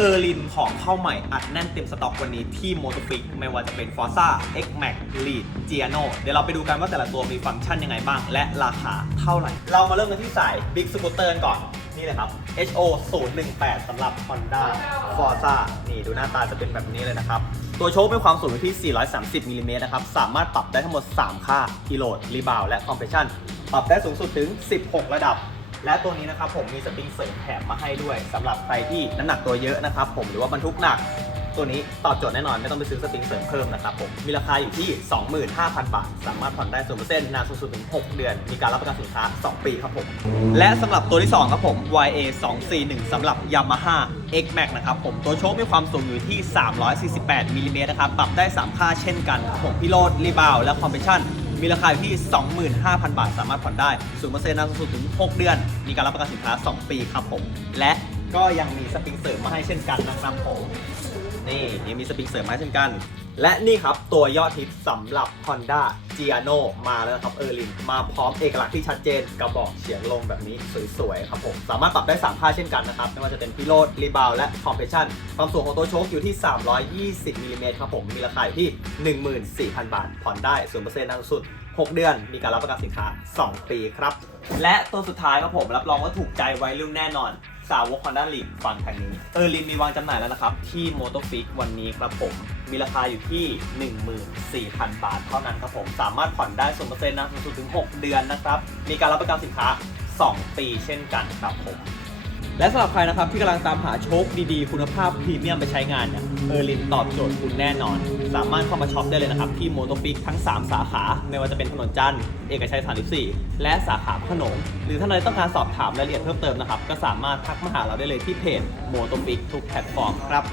เออร์ลินของเข้าใหม่อัดแน่นเต็มสต็อกวันนี้ที่โมโตฟิกไม่ว่าจะเป็น Forza X Max Lead Giano เดี๋ยวเราไปดูกันว่าแต่ละตัวมีฟังก์ชันยังไงบ้าง และราคาเท่าไหร่ เรามาเริ่มกันที่สาย Big Scooter ก่อน นี่เลยครับ HO 018สำหรับ Honda Forza นี่ดูหน้าตาจะเป็นแบบนี้เลยนะครับ ตัวโชคมีความสูงอยู่ที่ 430มิลลิเมตรนะครับ สามารถปรับได้ทั้งหมด 3 ค่า Keyload Rebound และ Compression ปรับได้สูงสุดถึง 16 ระดับ และตัวนี้นะครับผมมีสปริงเสริมแถมมาให้ด้วยสำหรับใครที่น้ำหนักตัวเยอะนะครับผมหรือว่าบรรทุกหนัก ตัวนี้ตอบโจทย์แน่นอน ไม่ต้องไปซื้อสปริงเสริมเพิ่มนะครับผมมีราคาอยู่ที่ 25,000 บาท สามารถผ่อนได้0%นเปอร์เซ็นต์นานสูงสุดถึง 6 เดือน มีการรับประกันสินค้า 2 ปีครับผม และสำหรับตัวที่ 2 ครับผม YA 241สำหรับ Yamaha X Max นะครับผมตัวโชคมีความสูงอยู่ที่ 348มิลลิเมตรนะครับปรับได้ 3 ค่าเช่นกันครับผมพิโลดรีบาวและคอมเพรสชั่น มีราคาอยู่ที่ 25,000 บาท สามารถผ่อนได้ 0%นานสูงสุดถึง 6 เดือน มีการรับประกันสินค้า 2 ปีครับผม และ ก็ยังมีสปริงเสริมมาให้เช่นกันนะครับผมนี่ยังมีสปริงเสริมมาเช่นกัน และนี่ครับตัวยอดฮิตสำหรับ Honda Giano มาแล้วครับเออร์ลินมาพร้อมเอกลักษณ์ที่ชัดเจนกระบอกเฉียงลงแบบนี้สวยๆครับผมสามารถปรับได้ 3 ค่าเช่นกันนะครับ ไม่ว่าจะเป็นพิโลดรีบาวและคอมเพรสชันความสูงของตัวโชคอยู่ที่ 320มิลลิเมตรครับผมมีราคาอยู่ที่ 14,000 บาท ผ่อนได้0%นเปอร์เซ็นสุด 6 เดือนมีการรับประกันสินค้า 2 ปีครับ และตัวสุดท้ายครับผมรับรองว่าถูกใจวัยรุ่นแน่นอน สาวก Honda l e a g ฟังทางนี้ เออลิมมีวางจำหน่ายแล้วนะครับ ที่ m o t o f i x วันนี้ครับผม มีราคาอยู่ที่ 14,000 บาทเท่านั้นครับผม สามารถผ่อนได้ส่วนเปอร์เซ็นต์นะสูงสุดถึง 6 เดือนนะครับ มีการรับประกันสินค้า 2 ปีเช่นกันครับผม และสำหรับใครนะครับที่กำลังตามหาโชคดีๆ คุณภาพพรีเมียมไปใช้งานเนี่ยเออรินตอบโจทย์คุณแน่นอน สามารถเข้ามาช็อปได้เลยนะครับ ที่โมโตฟิกทั้ง 3 สาขา ไม่ว่าจะเป็นถนนจันทร์เอกชัย 34 และสาขาพระโขนงหรือถ้าใครต้องการสอบถามรายละเอียดเพิ่มเติมนะครับ ก็สามารถทักมาหาเราได้เลยที่เพจโมโตฟิกทุกแพลตฟอร์มครับ